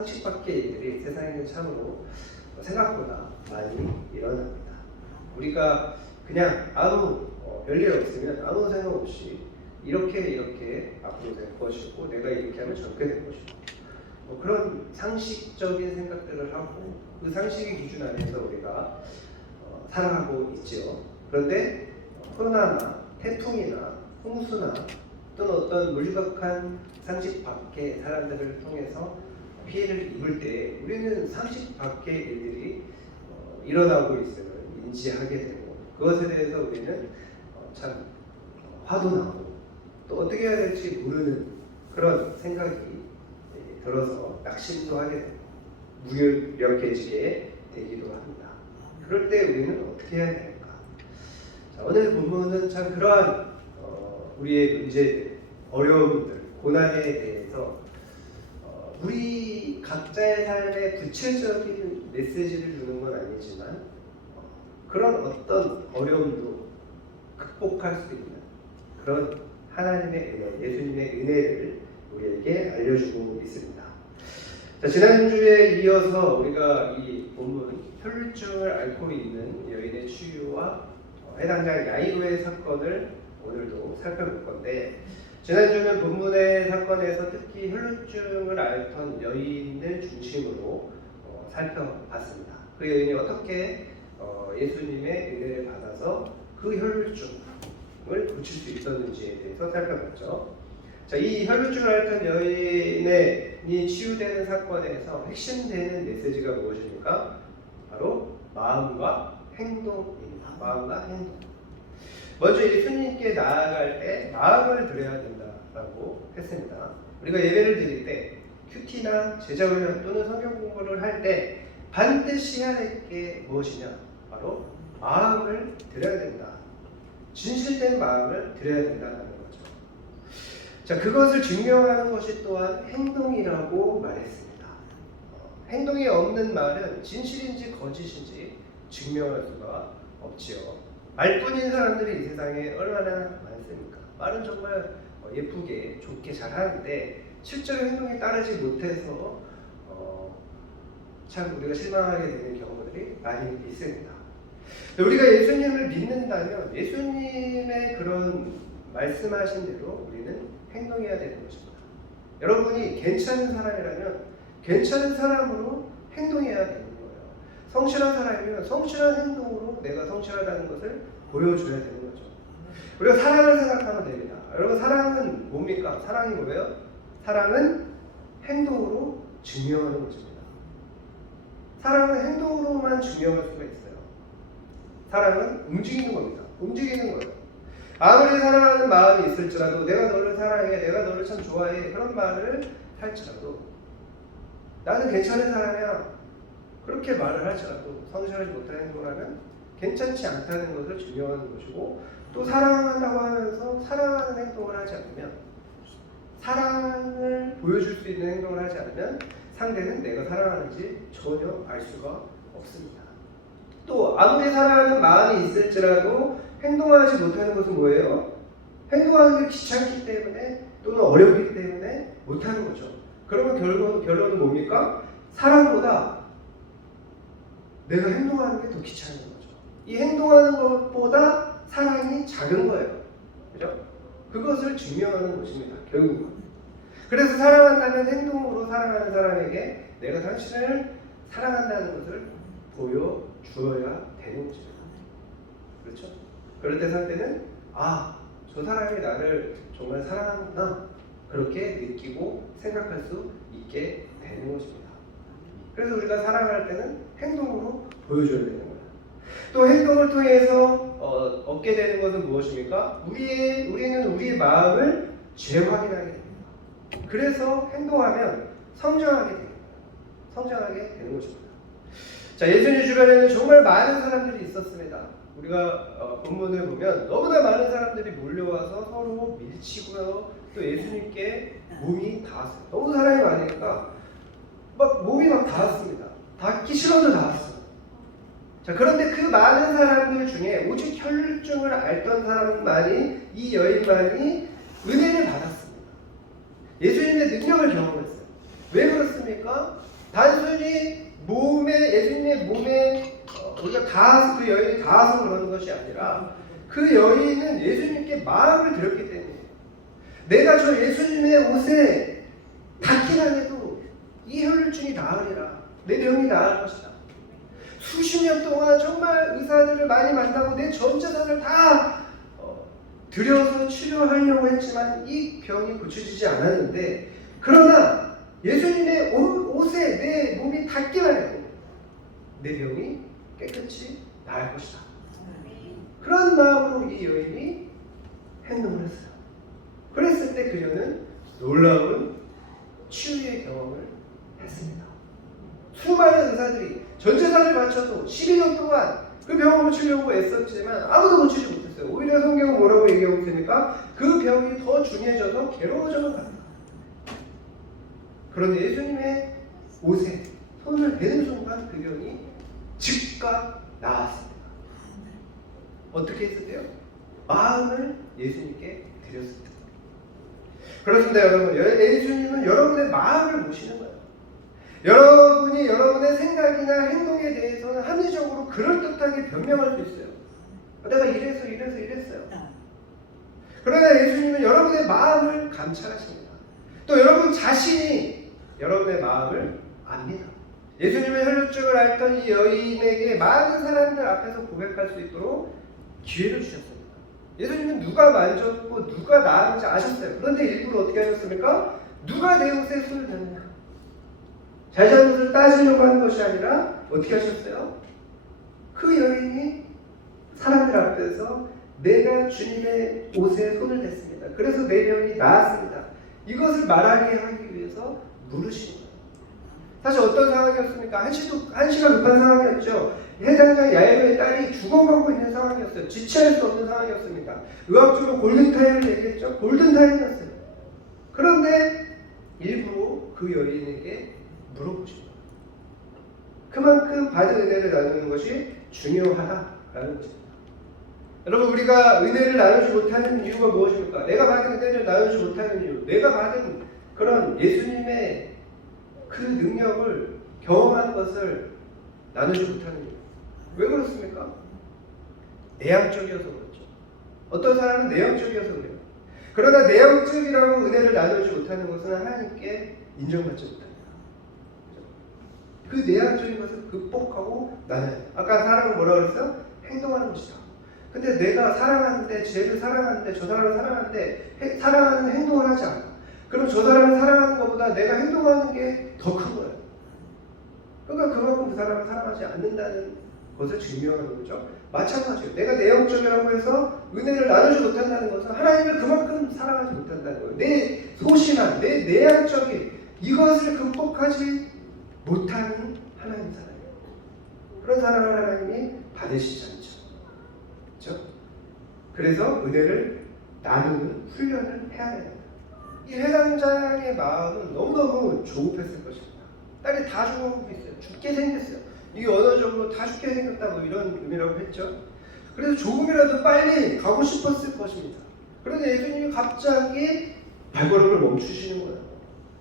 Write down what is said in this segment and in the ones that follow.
상식 밖의 일들이 세상에는 참으로 생각보다 많이 일어납니다. 우리가 그냥 아무 별일 없으면 아무 생각 없이 이렇게 앞으로 될 것이고 내가 이렇게 하면 저렇게 될 것이고 그런 상식적인 생각들을 하고 그 상식의 기준 안에서 우리가 살아가고 있지요. 그런데 코로나나 태풍이나 홍수나 또는 어떤 물리적한 상식 밖의 사람들을 통해서 피해를 입을 때 우리는 상식 밖의 일들이 일어나고 있음을 인지하게 되고 그것에 대해서 우리는 참 화도 나고 또 어떻게 해야 될지 모르는 그런 생각이 들어서 낙심도 하게 되고 무기력해지게 되기도 합니다. 그럴 때 우리는 어떻게 해야 될까? 자, 오늘 본문은 참 그러한 우리의 문제들, 어려움들, 고난에 대해서 우리 각자의 삶에 구체적인 메시지를 주는 건 아니지만 그런 어떤 어려움도 극복할 수 있는 그런 하나님의 은혜, 예수님의 은혜를 우리에게 알려주고 있습니다. 자, 지난주에 이어서 우리가 이 본문 혈루증을 앓고 있는 여인의 치유와 해당자 야이로의 사건을 오늘도 살펴볼 건데 지난주는 본문의 사건에서 특히 혈루증을 앓던 여인을 중심으로 살펴봤습니다. 그 여인이 어떻게 예수님의 은혜를 받아서 그 혈루증을 고칠 수 있었는지에 대해서 살펴봤죠. 자, 이 혈루증을 앓던 여인이 치유되는 사건에서 핵심되는 메시지가 무엇입니까? 바로 마음과 행동입니다. 마음과 행동. 먼저 예수님께 나아갈 때 마음을 들여야 된다라고 했습니다. 우리가 예배를 드릴 때 큐티나 제자훈련 또는 성경 공부를 할 때 반드시 해야 될 게 무엇이냐? 바로 마음을 들여야 된다. 진실된 마음을 들여야 된다는 거죠. 자, 그것을 증명하는 것이 또한 행동이라고 말했습니다. 행동이 없는 말은 진실인지 거짓인지 증명할 수가 없지요. 말뿐인 사람들이 이 세상에 얼마나 많습니까? 말은 정말 예쁘게 좋게 잘하는데 실제로 행동이 따르지 못해서 참 우리가 실망하게 되는 경우들이 많이 있습니다. 우리가 예수님을 믿는다면 예수님의 그런 말씀하신 대로 우리는 행동해야 되는 것입니다. 여러분이 괜찮은 사람이라면 괜찮은 사람으로 행동해야 되는 거예요. 성실한 사람이면 성실한 행동으로 내가 성실하다는 것을 보여줘야 되는 거죠. 우리가 사랑을 생각하면 됩니다. 여러분, 사랑은 뭡니까? 사랑이 뭐예요? 사랑은 행동으로 증명하는 것입니다. 사랑은 행동으로만 증명할 수가 있어요. 사랑은 움직이는 겁니다. 움직이는 거예요. 아무리 사랑하는 마음이 있을지라도 내가 너를 사랑해, 내가 너를 참 좋아해 그런 말을 할지라도 나는 괜찮은 사람이야 그렇게 말을 할지라도 성실하지 못하는 행동을 하면 괜찮지 않다는 것을 증명하는 것이고 또 사랑한다고 하면서 사랑하는 행동을 하지 않으면 사랑을 보여줄 수 있는 행동을 하지 않으면 상대는 내가 사랑하는지 전혀 알 수가 없습니다. 또 아무리 사랑하는 마음이 있을지라도 행동하지 못하는 것은 뭐예요? 행동하는 게 귀찮기 때문에 또는 어렵기 때문에 못하는 거죠. 그러면 결론은 뭡니까? 사랑보다 내가 행동하는 게 더 귀찮은 거죠. 이 행동하는 것보다 사랑이 작은 거예요. 그죠? 그것을 증명하는 것입니다. 결국은. 그래서 사랑한다면 행동으로 사랑하는 사람에게 내가 당신을 사랑한다는 것을 보여주어야 되는 것입니다. 그렇죠? 그럴 때 상대는 저 사람이 나를 정말 사랑하는구나 그렇게 느끼고 생각할 수 있게 되는 것입니다. 그래서 우리가 사랑할 때는 행동으로 보여줘야 되는 거예요. 또 행동을 통해서 얻게 되는 것은 무엇입니까? 우리는 우리의 마음을 재확인하게 됩니다. 그래서 행동하면 성장하게 됩니다. 성장하게 되는 것입니다. 자, 예수님 주변에는 정말 많은 사람들이 있었습니다. 우리가 본문을 보면 너무나 많은 사람들이 몰려와서 서로 밀치고요. 또 예수님께 몸이 닿았어요. 너무 사람이 많으니까 막 몸이 막 닿았습니다. 닿기 싫어도 닿았어요. 자, 그런데 그 많은 사람들 중에 오직 혈루증을 앓던 사람만이 이 여인만이 은혜를 받았습니다. 예수님의 능력을 경험했어요. 왜 그렇습니까? 단순히 예수님의 몸에 우리가 그 여인이 닿아서 그러는 것이 아니라 그 여인은 예수님께 마음을 들였기 때문에 내가 저 예수님의 옷에 닿기만 해도 이 혈루증이 나으리라. 내 병이 나을 것이다. 수십 년 동안 정말 의사들을 많이 만나고 내 전 재산을 다 들여서 치료하려고 했지만 이 병이 고쳐지지 않았는데, 그러나 예수님의 옷에 내 몸이 닿기만 해도 내 병이 깨끗이 나을 것이다. 그런 마음으로 이 여인이 행동을 했어요. 그랬을 때 그녀는 놀라운 치유의 경험을 했습니다. 수많은 의사들이 전 재산을 바쳐도 12년 동안 그 병을 고치려고 애썼지만 아무도 고치지 못했어요. 오히려 성경은 뭐라고 얘기하고 있습니까? 그 병이 더 중해져서 괴로워져만 갑니다. 그런데 예수님의 옷에 손을 대는 순간 그 병이 즉각 나았습니다. 어떻게 했었대요? 마음을 예수님께 드렸습니다. 그렇습니다, 여러분. 예수님은 여러분의 마음을 보시는 거예요. 여러분이 여러분의 생각이나 행동에 대해서는 합리적으로 그럴듯하게 변명할 수 있어요. 내가 이랬어요. 그러나 예수님은 여러분의 마음을 감찰하십니다. 또 여러분 자신이 여러분의 마음을 압니다. 예수님의 혈루증을 앓던 이 여인에게 많은 사람들 앞에서 고백할 수 있도록 기회를 주셨습니다. 예수님은 누가 만졌고 누가 나았는지 아셨어요. 그런데 일부러 어떻게 하셨습니까? 누가 내 옷에 손을 댔느냐, 잘잘못을 따지려고 하는 것이 아니라 어떻게 하셨어요? 그 여인이 사람들 앞에서 내가 주님의 옷에 손을 댔습니다. 그래서 내 병이 나았습니다. 이것을 말하게 하기 위해서 물으신 거예요. 사실 어떤 상황이었습니까? 한시가 급한 상황이었죠. 해당장 야이로의 딸이 죽어가고 있는 상황이었어요. 지체할 수 없는 상황이었습니다. 의학적으로 골든타임을 얘기했죠. 골든타임이었어요. 그런데 일부러 그 여인에게 물어보십니다. 그만큼 받은 은혜를 나누는 것이 중요하다라는 것입니다. 여러분, 우리가 은혜를 나누지 못하는 이유가 무엇입니까? 내가 받은 은혜를 나누지 못하는 이유, 내가 받은 그런 예수님의 그 능력을 경험하는 것을 나누지 못하는 이유. 왜 그렇습니까? 내향적이어서 그렇죠. 어떤 사람은 내향적이어서 그래요. 그러나 내향적이라고 은혜를 나누지 못하는 것은 하나님께 인정받지 못합니다. 그 내향적인 것을 극복하고 나눠야 돼요. 아까 사랑은 뭐라고 그랬어요? 행동하는 것이다. 근데 내가 사랑하는데, 쟤를 사랑하는데, 저 사람을 사랑하는데 사랑하는 행동을 하지 않아. 그럼 저 사람을 사랑하는 것보다 내가 행동하는 게 더 큰 거예요. 그러니까 그만큼 그 사람을 사랑하지 않는다는 것을 증명하는 거죠. 마찬가지예요. 내가 내형적이라고 해서 은혜를 나누지 못한다는 것은 하나님을 그만큼 사랑하지 못한다는 거예요. 내 소심한, 내 내향적인 이것을 극복하지 못하는 하나님 사랑이에요. 그런 사랑을 하나님이 받으시지 않죠. 그렇죠? 그래서 은혜를 나누는 훈련을 해야 됩니다. 이 회당장의 마음은 너무너무 조급했을 것입니다. 딸이 다 죽어가고 있어요. 죽게 생겼어요. 이게 언어적으로 다 죽게 생겼다 뭐 이런 의미라고 했죠. 그래서 조금이라도 빨리 가고 싶었을 것입니다. 그런데 예수님이 갑자기 발걸음을 멈추시는 거예요.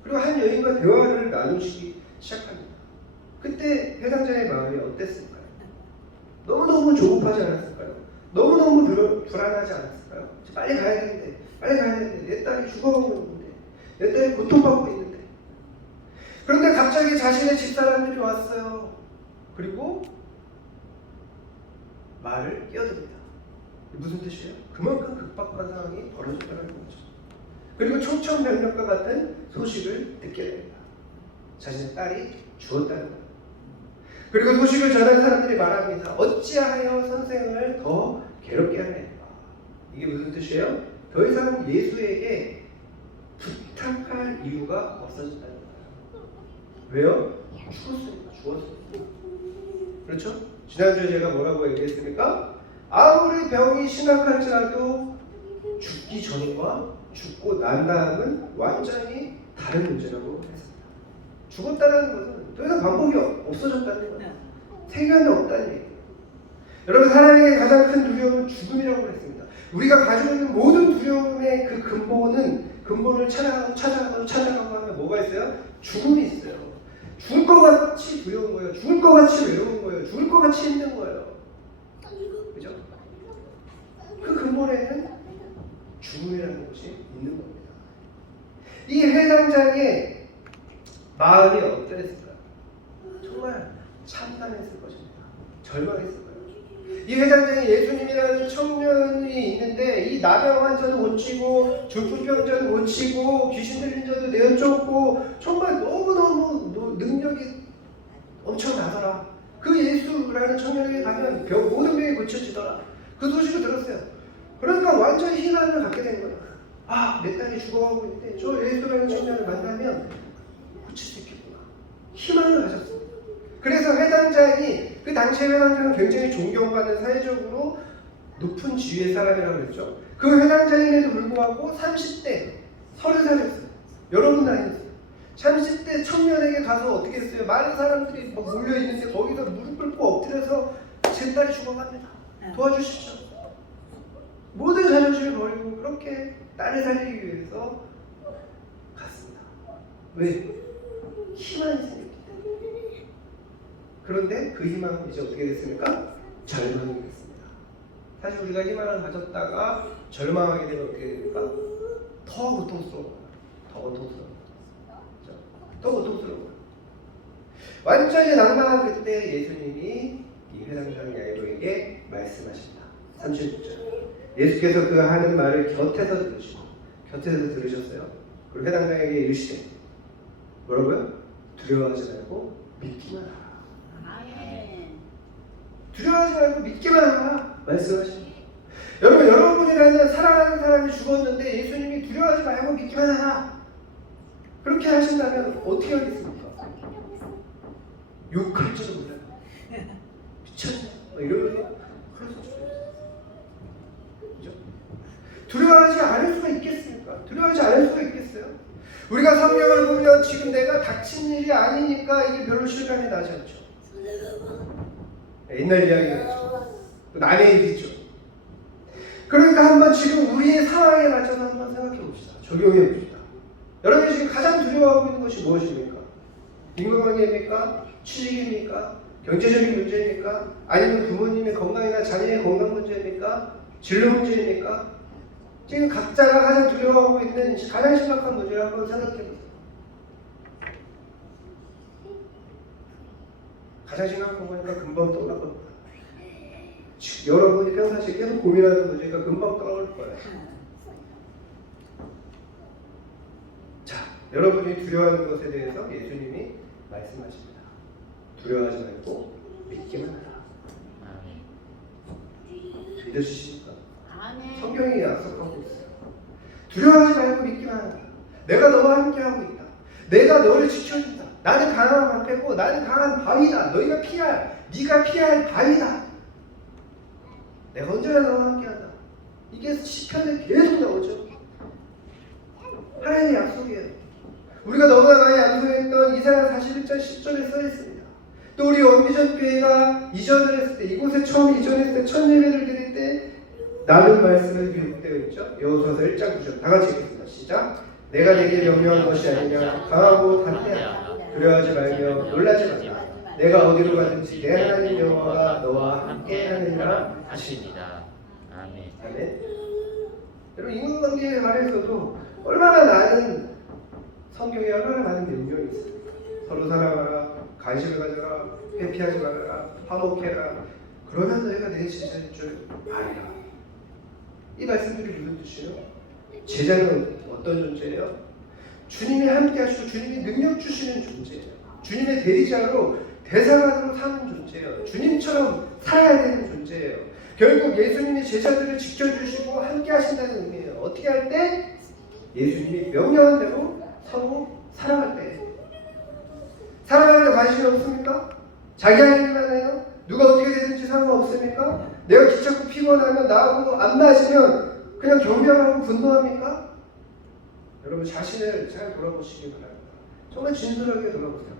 그리고 한 여인과 대화를 나누시기 시작합니다. 그때 회당장의 마음이 어땠을까요? 너무너무 조급하지 않았을까요? 너무너무 불안하지 않았을까요? 빨리 가야 되는데, 내 딸이 죽어가고 있는데, 내 딸이 고통받고 있는데. 그런데 갑자기 자신의 집사람들이 왔어요. 그리고 말을 끼어듭니다. 무슨 뜻이에요? 그만큼 급박한 상황이 벌어졌다는 거죠. 그리고 청천벽력과 같은 소식을 듣게 됩니다. 자신의 딸이 죽었다는 거예요. 그리고 소식을 전한 사람들이 말합니다. 어찌하여 선생을 더 괴롭게 하는가? 이게 무슨 뜻이에요? 더 이상 예수에게 부탁할 이유가 없어졌다는 거예요. 왜요? 죽었으니까. 그렇죠? 지난주에 제가 뭐라고 얘기했습니까? 아무리 병이 심각할지라도 죽기 전과 죽고 난 다음은 완전히 다른 문제라고 했습니다. 죽었다는 것은 더 이상 방법이 없어졌다는 거예요. 생명이 없다는 얘기예요. 여러분, 사람에게 가장 큰 두려움은 죽음이라고 했습니다. 우리가 가지고 있는 모든 두려움의 그 근본을 찾아가고 하면 뭐가 있어요? 죽음이 있어요. 죽을 것 같이 두려운 거예요. 죽을 것 같이 외로운 거예요. 죽을 것 같이 힘든 거예요. 그죠? 그 근본에는 죽음이라는 것이 있는 겁니다. 이 회당장의 마음이 어떠했을까요? 정말 참담했을 것입니다. 절망했을 거예요. 이 회당장에 예수님이라는 청년이 있는데 이 나병 환자도 고치고 중풍병자도 고치고 귀신 들린 자도 내어쫓고 정말 너무너무 능력이 엄청나더라. 그 예수라는 청년에게 가면 모든 병이 고쳐지더라. 그 소식을 들었어요. 그러니까 완전히 희망을 갖게 된 거예요. 아, 내 딸이 죽어가고 있는데 저 예수라는 청년을 만나면 고칠 수 있겠구나. 희망을 가졌습니다. 그래서 회당장이 그 당시에 회당장은 굉장히 존경받는 사회적으로 높은 지위의 사람이라고 그랬죠. 그 회당장임에도 불구하고 30대 30살이었어요. 여러분 나이였어요. 30대 청년에게 가서 어떻게 했어요? 많은 사람들이 몰려있는데 거기서 무릎 꿇고 엎드려서 제 딸이 죽어갑니다. 도와주십시오. 모든 자존심을 버리고 그렇게 딸을 살리기 위해서 갔습니다. 왜? 희망이 생겼기 때문에. 그런데 그 희망은 이제 어떻게 됐습니까? 절망이 됐습니다. 사실 우리가 희망을 가졌다가 절망하게 되면 어떻게 됩니까? 더 고통스러운 거예요. 더 고통스러운 거예요. 더 고통스러운 거예요. 완전히 낭망한 그때 예수님이 이 회당장 야이로에게 말씀하십니다. 36절. 예수께서 그 하는 말을 곁에서 들으셨어요. 그리고 회당장에게 이르시되 뭐라고요? 두려워하지 말고 믿기만 하라. 두려워하지 말고 믿기만 하라 말씀하십니다. 여러분, 여러분이라는 사랑하는 사람이 죽었는데 예수님이 두려워하지 말고 믿기만 하라 그렇게 하신다면 어떻게 하겠습니까? 욕할지도 몰라요. 미쳤네 이러면서 그럴 수 없어요. 그죠? 두려워하지 않을 수가 있겠습니까? 두려워하지 않을 수가 있겠어요? 우리가 성경을 보면 지금 내가 닥친 일이 아니니까 이게 별로 실감이 나지 않죠. 옛날 이야기겠죠. 남의 일이죠. 그러니까 한번 지금 우리의 상황에 맞춰서 한번 생각해 봅시다. 적용해 봅시다. 여러분이 지금 가장 두려워하고 있는 것이 무엇입니까? 인간관계입니까? 취직입니까? 경제적인 문제입니까? 아니면 부모님의 건강이나 자녀의 건강 문제입니까? 진로 문제입니까? 지금 각자가 가장 두려워하고 있는 가장 심각한 문제를 한번 생각해 보세요. 가장 심각한 거니까 금방 떠올릴 겁니다. 여러분이 평상시에 계속 고민하는 문제가 금방 떠올 거예요. 자, 여러분이 두려워하는 것에 대해서 예수님이 말씀하십니다. 두려워하지 말고 믿기만 하라. 믿어주십니까? 성경이 약속하고 있어요. 두려워하지 말고 믿기만 하라. 내가 너와 함께하고 있다. 내가 너를 지켜준다. 나는 강한 방패고 나는 강한 바위다. 네가 피할 바위다. 내가 언제나 너와 함께한다. 이게 시편에 계속 나오죠. 하나님의 약속이에요. 우리가 너무나 많이 암송했던 이사야 41장 10절에 써 있습니다. 또 우리 원비전교회가 이전을 했을 때, 이곳에 처음 이전했을 때, 첫 예배를 드릴 때 나눈 말씀을 기록되어 있죠. 여호수아서 1장 9절 다 같이 읽겠습니다. 시작. 내가 내게 명령한 것이 아니냐. 강하고 담대하라. 두려워하지 말며 놀라지 말라. 내가 어디로 가든지 내 하나님 여호와가 너와 함께하느니라 하십니다. 아멘. 아멘. 여러분, 인간관계에 관해서도 얼마나 많은 성경에 얼마나 많은 명령이 있어요. 서로 사랑하라, 관심을 가져라, 회피하지 말아라, 화목해라. 그러면 너희가 내 제자인 줄 알라. 이 말씀들이 무슨 뜻이에요? 제자는 어떤 존재예요? 주님이 함께 하시고 주님이 능력 주시는 존재예요. 주님의 대리자로 대사관으로 사는 존재예요. 주님처럼 살아야 되는 존재예요. 결국 예수님이 제자들을 지켜주시고 함께 하신다는 의미예요. 어떻게 할 때? 예수님이 명령한 대로 서로 사랑할 때. 사랑하는데 관심이 없습니까? 자기 할 일만 해요? 누가 어떻게 되든지 상관없습니까? 내가 귀찮고 피곤하면 나하고 안 맞으면 그냥 경멸하고 분노합니까? 여러분, 자신을 잘 돌아보시기 바랍니다. 정말 진솔하게 돌아보세요.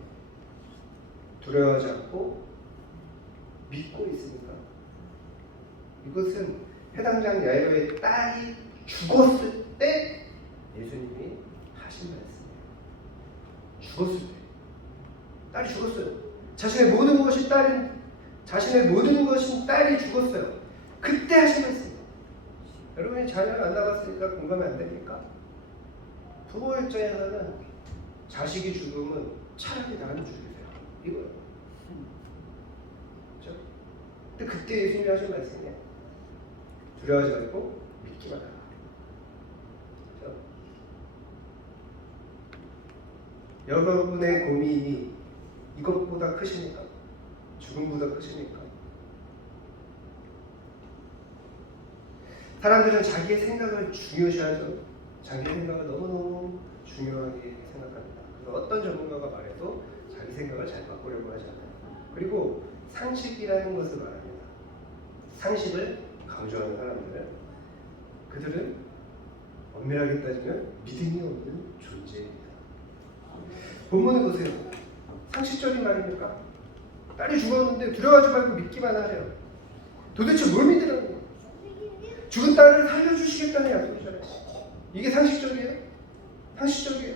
두려워하지 않고 믿고 있습니까? 이것은 회당장 야이로의 딸이 죽었을 때 예수님이 하신 말씀이에요. 죽었을 때 딸이 죽었어요. 자신의 모든 것인 딸이 죽었어요. 그때 하신 말씀. 여러분이 자녀를 안 낳았으니까 공감이 안 됩니까? 부모 입장에서는 자식이 죽으면 차라리 나를 죽이세요. 이거예요. 그렇죠? 근데 그때 예수님이 하신 말씀이 두려워하지 말고 믿기만 하라. 그렇죠? 여러분의 고민이 이것보다 크십니까? 죽음보다 크십니까? 사람들은 자기의 생각을 중요시하죠. 자기의 생각을 너무너무 중요하게 생각합니다. 그래서 어떤 전문가가 말해도 자기 생각을 잘 바꾸려고 하지 않아요. 그리고 상식이라는 것을 말합니다. 상식을 강조하는 사람들은 그들은 엄밀하게 따지면 믿음이 없는 존재입니다. 본문을 보세요. 상식적인 말입니까? 딸이 죽었는데 두려워하지 말고 믿기만 하래요. 도대체 뭘 믿으라는 거예요? 죽은 딸을 살려주시겠다는 약속이잖아요. 이게 상식적이에요? 상식적이에요?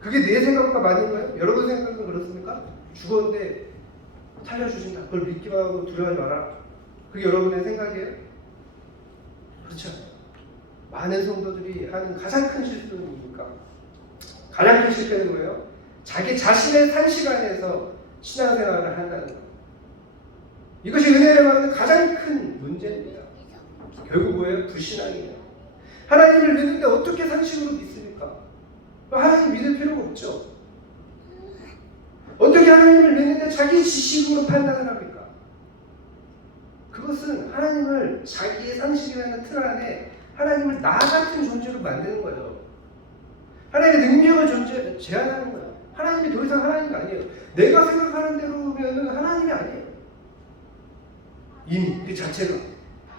그게 내 생각과 맞는 거예요? 여러분 생각은 그렇습니까? 죽었는데 살려주신다. 그걸 믿기만 하고 두려워하지 마라. 그게 여러분의 생각이에요? 그렇죠. 많은 성도들이 하는 가장 큰 실수는 뭡니까? 가장 큰 실패는 뭐예요? 자기 자신의 상식 안에서 신앙생활을 한다는 거예요. 이것이 은혜를 받는 가장 큰 문제입니다. 결국 뭐예요? 불신앙이에요. 하나님을 믿는데 어떻게 상식으로 믿습니까? 하나님 믿을 필요가 없죠. 어떻게 하나님을 믿는데 자기 지식으로 판단을 합니까? 그것은 하나님을 자기의 상식이라는 틀 안에 하나님을 나 같은 존재로 만드는 거예요. 하나님의 능력을 제한하는 거예요. 하나님이 더 이상 하나님이 아니에요. 내가 생각하는 대로면 하나님이 아니에요. 이미 그 자체가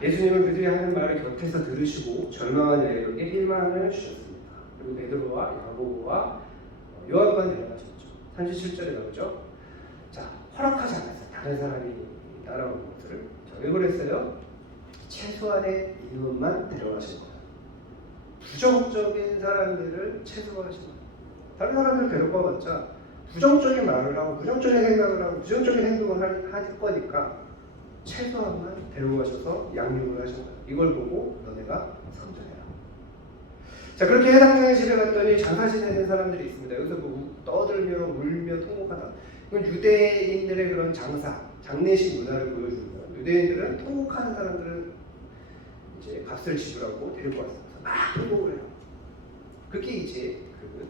예수님은 그들이 하는 말을 곁에서 들으시고 절망한 자에게 일만을 주셨습니다. 그리고 베드로와 야고보와 요한만 데려가셨죠. 37절에 나오죠. 자, 허락하지 않았어요. 다른 사람이 따라오는 것들을. 자, 왜 그랬어요? 최소한의 인원만 데려가신 거예요. 부정적인 사람들을 최소화하신 거예요. 다른 사람들 데려가봤자 부정적인 말을 하고 부정적인 생각을 하고 부정적인 행동을 할 거니까 최소한만 데려가셔서 양육을 하신 거예요. 이걸 보고 너네가 성장해라. 자, 그렇게 해당장의 집에 갔더니 장사 지내는 사람들이 있습니다. 여기서 뭐 떠들며 울며 통곡하다. 이건 유대인들의 그런 장례식 문화를 보여주는 거예요. 유대인들은 통곡하는 사람들은 이제 값을 지불하고 데리고 왔습니다. 막 통곡을 해요. 그게 이제 그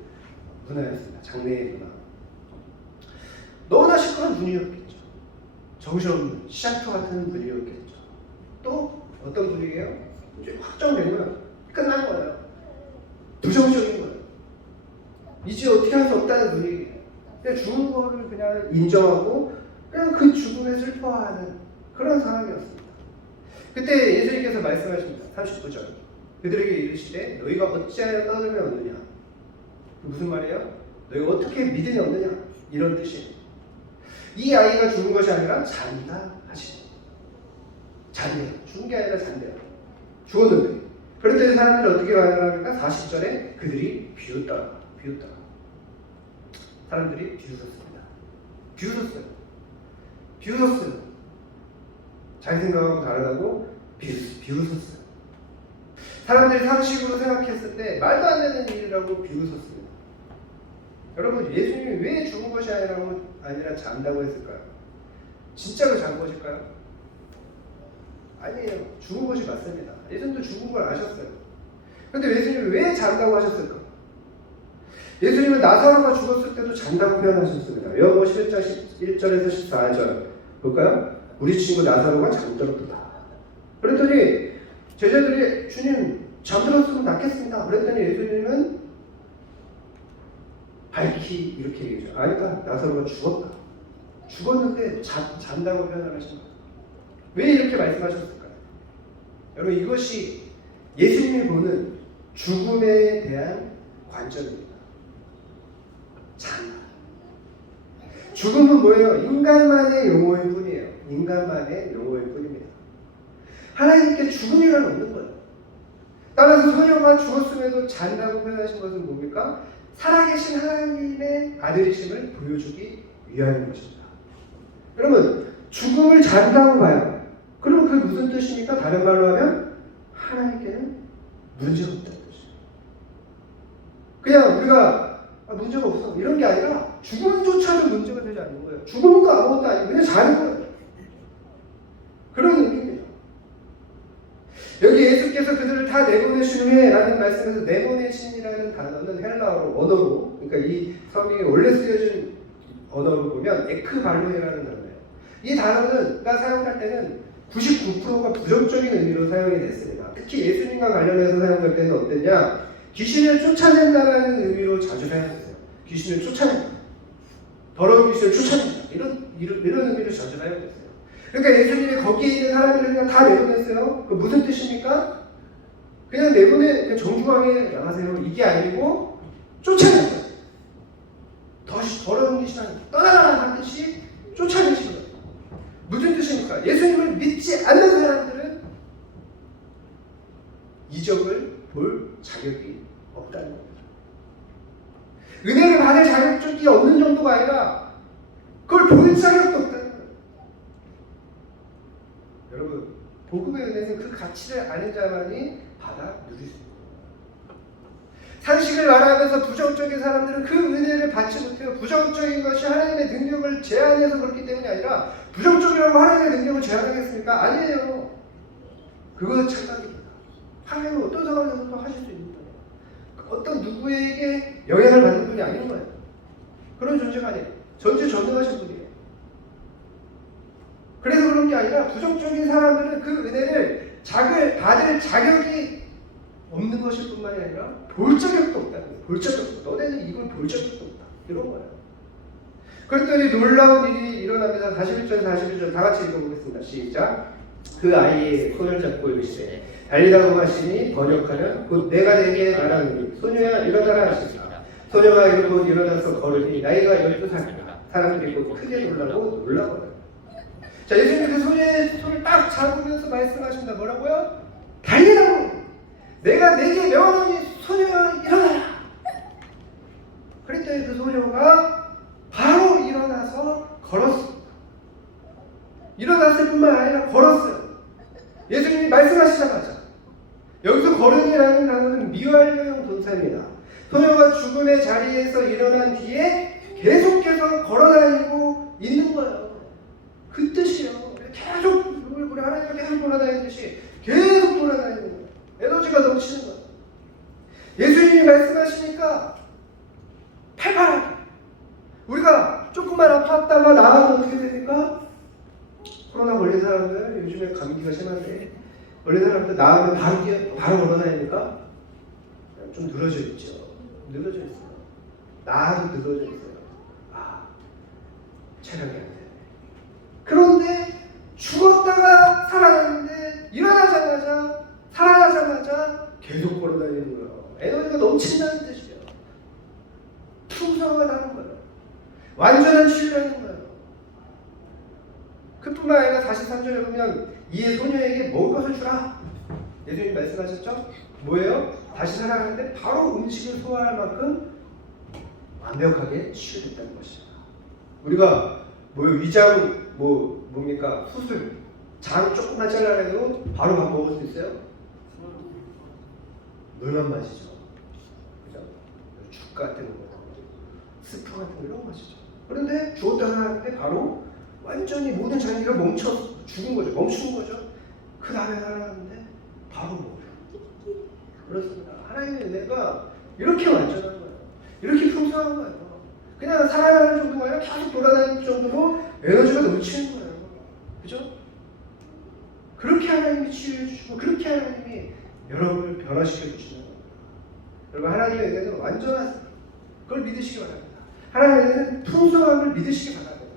문화였습니다. 장례의 문화. 너무나 시끄러운 분위기였겠죠. 정신없는 시장터 같은 분위기였겠죠. 또 어떤 분위기예요? 이제 확정되면 끝난 거예요. 부정적인 거예요. 이제 어떻게 할 수 없다는 분위기예요. 그냥 죽은 거를 그냥 인정하고 그냥 그 죽음에 슬퍼하는 그런 상황이었습니다. 그때 예수님께서 말씀하십니다. 39절. 그들에게 이르시되 너희가 어찌하여 떠들며 얻느냐? 무슨 말이에요? 너희가 어떻게 믿음이 없느냐? 이런 뜻이에요. 이 아이가 죽은 것이 아니라 잔다 하시네. 잔대요. 죽은 게 아니라 잔대요. 죽었는데. 그런데 사람들이 어떻게 반응합니까? 40절에 그들이 비웃더라. 사람들이 비웃었습니다. 비웃었어요. 자기 생각하고 다르다고 비웃었어요. 사람들이 상식으로 생각했을 때 말도 안 되는 일이라고 비웃었습니다. 여러분, 예수님이 왜 죽은 것이 아니라 잔다고 했을까요? 진짜로 잔 것일까요? 아니에요. 죽은 것이 맞습니다. 예수님도 죽은 걸 아셨어요. 그런데 예수님이 왜 잔다고 하셨을까? 예수님은 나사로가 죽었을 때도 잔다고 표현하셨습니다. 요한복음 11장 1절에서 14절 볼까요? 우리 친구 나사로가 잠들었다. 그랬더니 제자들이 주님 잠들었으면 낫겠습니다. 그랬더니 예수님은 밝히 이렇게 얘기하죠. 아니다. 나사로가 죽었다. 죽었는데 잔다고 표현하신 거예요. 왜 이렇게 말씀하셨을까요? 여러분, 이것이 예수님이 보는 죽음에 대한 관점입니다. 잔다. 죽음은 뭐예요? 인간만의 용어일 뿐이에요. 인간만의 용어일 뿐입니다. 하나님께 죽음이란 없는 거예요. 따라서 소녀가 죽었음에도 잔다고 표현하신 것은 뭡니까? 살아계신 하나님의 아들이심을 보여주기 위하는 것입니다. 여러분, 죽음을 잔다고 봐요. 그럼 그게 무슨 뜻입니까? 다른 말로 하면 하나님께는 문제가 없다는 뜻이에요. 그냥 우리가 문제가 없어 이런 게 아니라 죽음조차도 문제가 되지 않는 거예요. 죽음은 또 아무것도 아니고 그냥 자는 거예요. 그런 의미입니다. 여기 예수께서 그들을 다 내보내신 후에 라는 말씀에서 내보내신이라는 단어는 헬라어로 언어로, 그러니까 이 성경에 원래 쓰여진 언어로 보면 에크발로이라는 단어예요. 이 단어가 사용할 때는 99%가 부정적인 의미로 사용이 됐습니다. 특히 예수님과 관련해서 사용할 때는 어땠냐? 귀신을 쫓아낸다는 의미로 자주 사용했어요. 귀신을 쫓아낸다. 더러운 귀신을 쫓아낸다. 이런 의미로 자주 사용했어요. 그러니까 예수님이 거기에 있는 사람들을 그냥 다 내보냈어요. 그 무슨 뜻입니까? 그냥 그냥 정중하게 나가세요. 이게 아니고 쫓아낸다. 더러운 귀신 떠나라 하는 뜻이 쫓아내시는 거예요. 무슨 뜻입니까? 예수님을 믿지 않는 사람들은 이적을 볼 자격이 없다는 겁니다. 은혜를 받을 자격이 없는 정도가 아니라 그걸 볼 자격도 없다는 거예요. 여러분, 복음의 은혜는 그 가치를 아는 자만이 받아 누릴 수 있습니다. 상식을 말하면서 부정적인 사람들은 그 은혜를 받지 못해요. 부정적인 것이 하나님의 능력을 제한해서 그렇기 때문이 아니라 부정적이라고 하나님의 능력을 제한하겠습니까? 아니에요. 그거 착각입니다. 하나님은 어떤 상황에서도 하실 수 있는 거예요. 어떤 누구에게 영향을 받는 분이 아닌 거예요. 그런 존재가 아니에요. 전지전능하신 분이에요. 그래서 그런 게 아니라 부정적인 사람들은 그 은혜를 받을 자격이 없는 것일 뿐만이 아니라 볼 자격도 없다는 거예요. 볼 자격도. 너네는 이걸 볼 자격도 없다. 이런 거예요. 그랬더니 놀라운 일이 일어납니다. 41절, 41절 다 같이 읽어보겠습니다. 시작. 그 아이의 손을 잡고 이르시되 달리라고 하시니 번역하면 곧 내가 내게 말하노니 소녀야 일어나라 하시니라. 소녀가 이르고 일어나서 걸으니 나이가 12살이라. 사람들이 곧 크게 놀라고 놀라거든. 자, 예수님이 그 소녀의 손을 딱 잡으면서 말씀하신다. 뭐라고요? 달리라고! 내가 내게 명하노니 소녀야 일어나라! 그랬더니 그 소녀가 바로 일어나서 걸었습니다. 일어났을 뿐만 아니라 걸었어요. 예수님이 말씀하시자마자. 여기서 걸음이라는 단어는 미완료형 동사입니다. 소녀가 죽음의 자리에서 일어난 뒤에 계속해서 걸어다니고 있는 거예요. 그 뜻이에요. 계속 우리 하나님과 계속 돌아다니는 듯이 계속 돌아다니는 거예요. 에너지가 넘치는 거예요. 예수님이 말씀하시니까 팔팔하게 우리가 조금만 아팠다가 나가면 어떻게 됩니까? 코로나 걸린 사람들 요즘에 감기가 심한데 걸린 사람들 나가면 바로 걸어다니니까 좀 늘어져 있죠. 늘어져 있어요. 나도 늘어져 있어요. 체력이 안 돼. 그런데 죽었다가 살아났는데 살아나자마자 계속 걸어다니는 거예요. 에너지가 넘친다는 뜻이에요. 풍성하다는 거예요. 완전한 치유라는 거예요. 그뿐만 아니라 43절에 보면 이에 소녀에게 먹을 것을 주라. 예수님이 말씀하셨죠? 뭐예요? 다시 살아나는데 바로 음식을 소화할 만큼 완벽하게 치유됐다는 것입니다. 우리가 위장 뭡니까? 수술 장 조금만 잘라내도 바로 밥 먹을 수 있어요? 물만 마시죠. 그죠? 죽 같은 거, 스프 같은 거 이런 거 마시죠. 그런데 죽었다 살아났는데 바로 완전히 모든 장기가 멈춰 죽은 거죠. 멈춘 거죠. 그 다음에 살아났는데 바로 먹어요. 그렇습니다. 하나님의 은혜가 이렇게 완전한 거예요. 이렇게 풍성한 거예요. 그냥 살아나는 정도가 아니라 계속 돌아다니는 정도로 에너지가 넘치는 거예요. 그죠? 그렇게 하나님이 치유해 주시고 그렇게 하나님이 여러분을 변화시켜 주시는 겁니다. 여러분, 하나님의 은혜는 완전하십니다. 그걸 믿으시기 바랍니다. 하나님의 은혜는 풍성함을 믿으시기 바랍니다.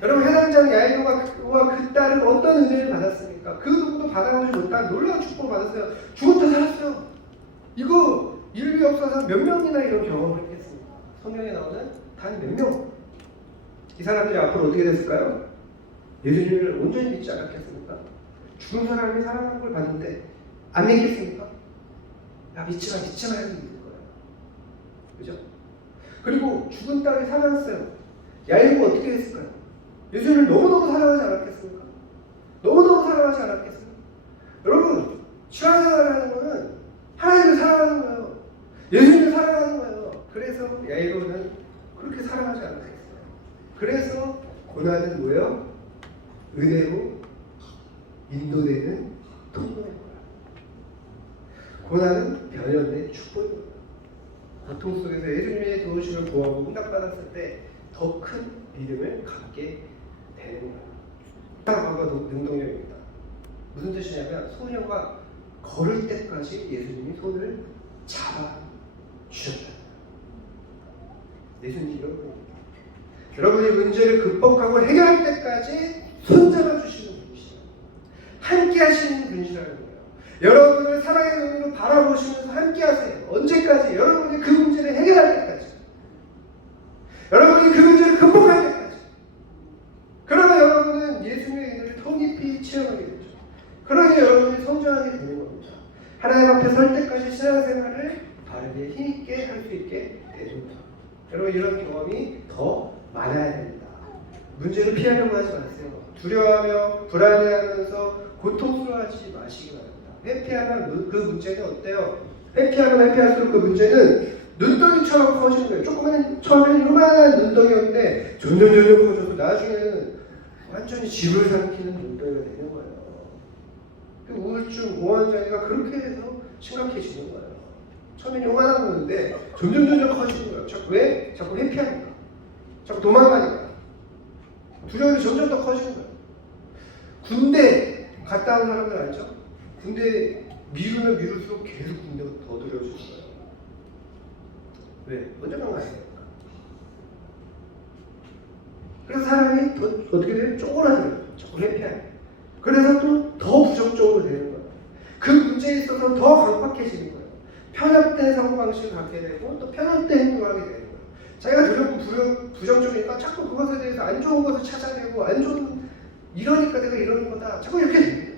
여러분, 해당장 야이로와 그 딸은 어떤 은혜를 받았습니까? 그 누구도 받아보지 못한 놀라운 축복을 받았어요. 죽었다 살았어요. 이거 인류 역사상 몇 명이나 이런 경험을 했겠습니까? 성경에 나오는 단 몇 명. 이 사람들이 앞으로 어떻게 됐을까요? 예수님을 온전히 믿지 않았겠습니까? 죽은 사람이 살아난 걸 봤는데 안 믿겠습니까? 야, 믿지 마 해도 믿을 거예요. 그죠? 그리고 죽은 딸이 살아났어요. 야이로가 어떻게 했을까요? 예수님을 너무너무 사랑하지 않았겠습니까? 너무너무 사랑하지 않았겠습니까? 여러분, 신앙생활을 하는 거는 하나님을 사랑하는 거예요. 예수님을 사랑하는 거예요. 그래서 야이로는 그렇게 사랑하지 않았겠어요. 그래서 고난은 뭐예요? 은혜로 인도되는 통로인 거야. 고난은 변현된 축복인 거야. 고통 속에서 예수님의 도우심을 구하고 응답받았을 때 더 큰 믿음을 갖게 되는 거야. 과거 능동력입니다. 무슨 뜻이냐면 소녀가 걸을 때까지 예수님이 손을 잡아 주셨다. 예수님이 이런 분입니다. 여러분이 문제를 극복하고 해결할 때까지 손잡아 주시는 분이시죠. 함께 하시는 분이시라는 거예요. 여러분을 사랑의 눈으로 바라보시면서 함께 하세요. 언제까지? 여러분이 그 문제를 해결할 때까지. 여러분이 그 문제를 극복할 때까지. 그러면 여러분은 예수님의 은혜를 통깊이 체험하게 되죠. 그러니 여러분이 성장하게 되는 겁니다. 하나님 앞에 설 때까지 신앙생활을 바르게 힘있게 할 수 있게 되는 거죠. 여러분 이런 경험이 더 많아야 됩니다. 문제를 피하려고 하지 마세요. 두려워하며 불안해하면서 고통스러워하지 마시기 바랍니다. 회피하면 그 문제는 어때요? 회피하면 회피할수록 그 문제는 눈덩이처럼 커지는 거예요. 조그만 처음에는 요만한 눈덩이였는데 점점 커져서 나중에는 완전히 집을 삼키는 눈덩이가 되는 거예요. 그 우울증, 공황장애가 그렇게 해서 심각해지는 거예요. 처음에는 요만한 거였는데 점점 커지는 거예요. 자꾸 왜? 자꾸 회피하니까. 자꾸 도망가니까. 두려움이 점점 더 커지는 거예요. 군대 갔다 온 사람들 알죠? 군대 미루면 미룰수록 계속 군대가 더 두려워지는 거예요. 왜? 언제간 가야 되니까. 그래서 사람이 더 어떻게 돼요? 쪼그라들어요. 자꾸 회피하요. 그래서 또 더 부정적으로 되는 거예요. 그 문제에 있어서 더 강박해지는 거예요. 편협된 사고방식을 갖게 되고 또 편협된 행동을 하게 되는 거예요. 자기가 두렵고 부정적이니까 자꾸 그것에 대해서 안 좋은 것을 찾아내고 안 좋은 이러니까 내가 이러는 거다. 자꾸 이렇게 되는 거예요.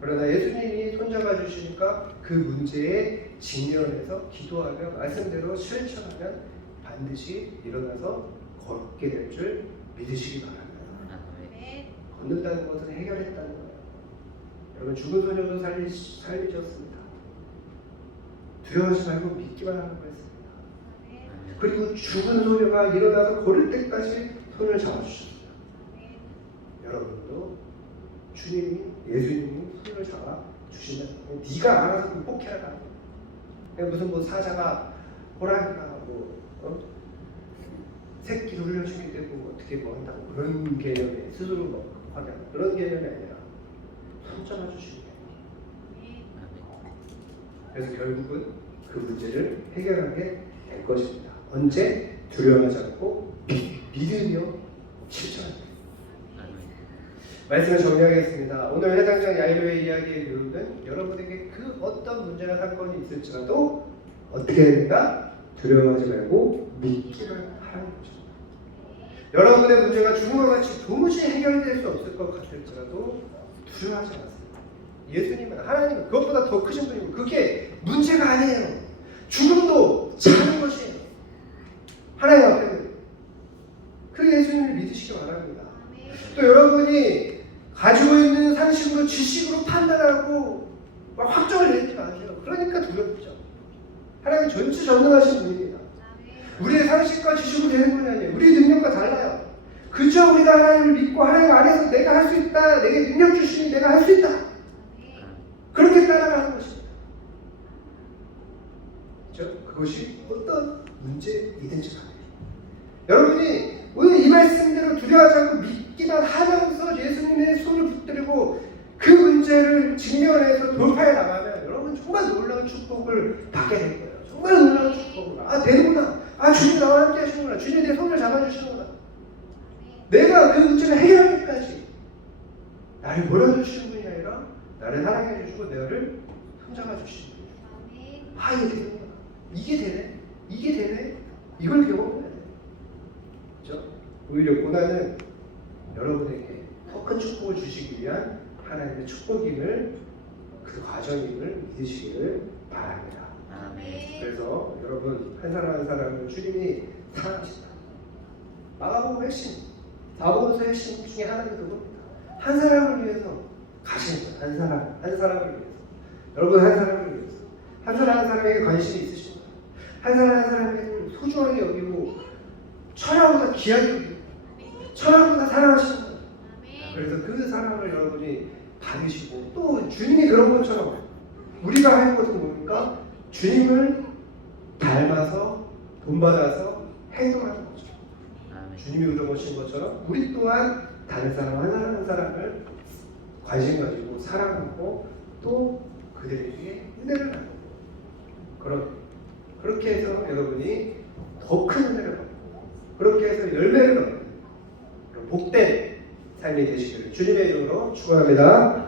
그러나 예수님이 손잡아 주시니까 그 문제에 직면해서 기도하며 말씀대로 실천하면 반드시 일어나서 걷게 될 줄 믿으시기 바랍니다. 걷는다는 것은 해결했다는 거예요. 여러분 죽은 소녀도 삶이 졌습니다. 두려워하지 말고 믿기만 하는 거였습니다. 그리고 죽은 소녀가 일어나서 걸을 때까지 손을 잡아주셨어요. 여러분도 주님이 예수님이 손을 잡아 주시면 네가 알아서 극복해라. 무슨 뭐 사자가 호랑이가 새끼를 훈련시키게 되고 어떻게 뭐 한다고 그런 개념에 스스로 뭐 하냐 그런 개념이 아니라 손 잡아 주시는 거예요. 그래서 결국은 그 문제를 해결하게 될 것입니다. 언제? 두려워하지 않고 믿으며 실천합니다. 말씀을 정리하겠습니다. 오늘 해당장 야이로의 이야기의 교훈은 여러분에게 그 어떤 문제나 사건이 있을지라도 어떻게 해야 된다? 두려워하지 말고 믿기를 하는 것입니다. 여러분의 문제가 죽음과 같이 도무지 해결될 수 없을 것 같을지라도 두려워하지 않습니다. 예수님은 하나님은 그것보다 더 크신 분이고 그게 문제가 아니에요. 죽음도 작은 것이에요. 하나님 앞에는 그 예수님을 믿으시기 바랍니다. 또 여러분이 가지고 있는 상식으로 지식으로 판단하고 막 확정을 내리지 마세요. 그러니까 두렵죠. 하나님 전지전능하신 분입니다. 우리의 상식과 지식으로 되는 분이 아니에요. 우리의 능력과 달라요. 그저 우리가 하나님을 믿고 하나님 안에서 내가 할 수 있다. 내게 능력 주시니 내가 할 수 있다. 그렇게 따라가는 것입니다. 그것이 어떤 문제이든지 간에 여러분이 오늘 이 말씀대로 두려워하지 않고 믿기만 하면서 예수님의 손을 붙들고 그 문제를 직면해서 돌파해 나가면 여러분 정말 놀라운 축복을 받게 될 거예요. 정말 놀라운 축복을. 되는구나. 주님 나와 함께 하시는구나. 주님이 내 손을 잡아주시는구나. 내가 그 문제를 해결할 때까지 나를 몰아주시는 분이 아니라 나를 사랑해 주시고 나를 손잡아 주시는 분이에요. 이게 되는구나. 이게 되네. 이게 되네. 이걸 경험해야 돼. 그렇죠? 오히려 고난은 여러분에게 더 큰 축복을 주시기 위한 하나님의 축복임을 그 과정임을 믿으시기를 바랍니다. 그래서 여러분 한 사람 한 사람을 주님이 사랑하신다. 마가복음 핵심, 사복음서 핵심 중에 하나는 그겁니다. 한 사람을 위해서 가신 거예요. 한 사람을 위해서. 여러분 한 사람을 위해서. 한 사람 한 사람에게 관심이 있으십니다. 한 사람 한 사람에게 소중하게 여기고 천하보다 귀하게 여기고 천하보다 사랑하시는 거예요. 그래서 그 사랑을 여러분이 받으시고 또 주님이 그런 것처럼 우리가 할 것은 뭡니까? 주님을 닮아서 본받아서 행동하는 거죠. 주님이 의도하신 것처럼 우리 또한 다른 사람 한 사람을 관심 가지고 사랑하고 또 그들에게 은혜를 나누고 그렇게 해서 여러분이 더 큰 은혜를 받고 그렇게 해서 열매를 얻는 복된 삶이 되시기를 주님의 이름으로 축원합니다.